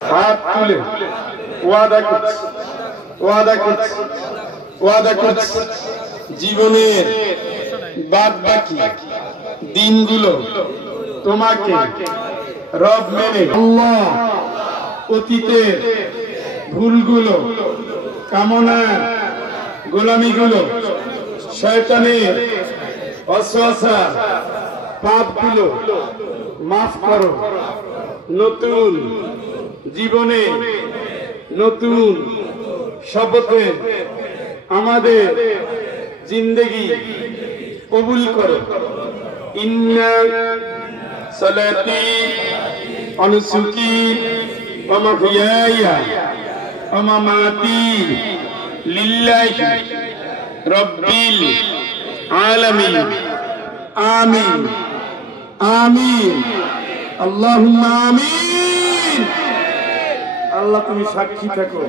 হাত তুলে ওয়াদা করছি, ওয়াদা করছি, ওয়াদা করছি জীবনের বাদ বাকি দিনগুলো তোমাকে রব মেনে আল্লাহ অতীতের ভুলগুলো, কামনা, গোলামিগুলো, শয়তানের ওয়াসওয়াসা, পাপগুলো মাফ করো। নতুন জীবনে নতুন শপথে আমাদের জিন্দেগি কবুল করো। ইন্না সালাতি ওয়া নুসুকি ওয়া মাহইয়ায়া ওয়া মামাতি লিল্লাহি রাব্বিল আলামিন। আমিন আমিন আল্লাহুম্মা আমিন। আল্লাহ তুমি সাক্ষী থাকো।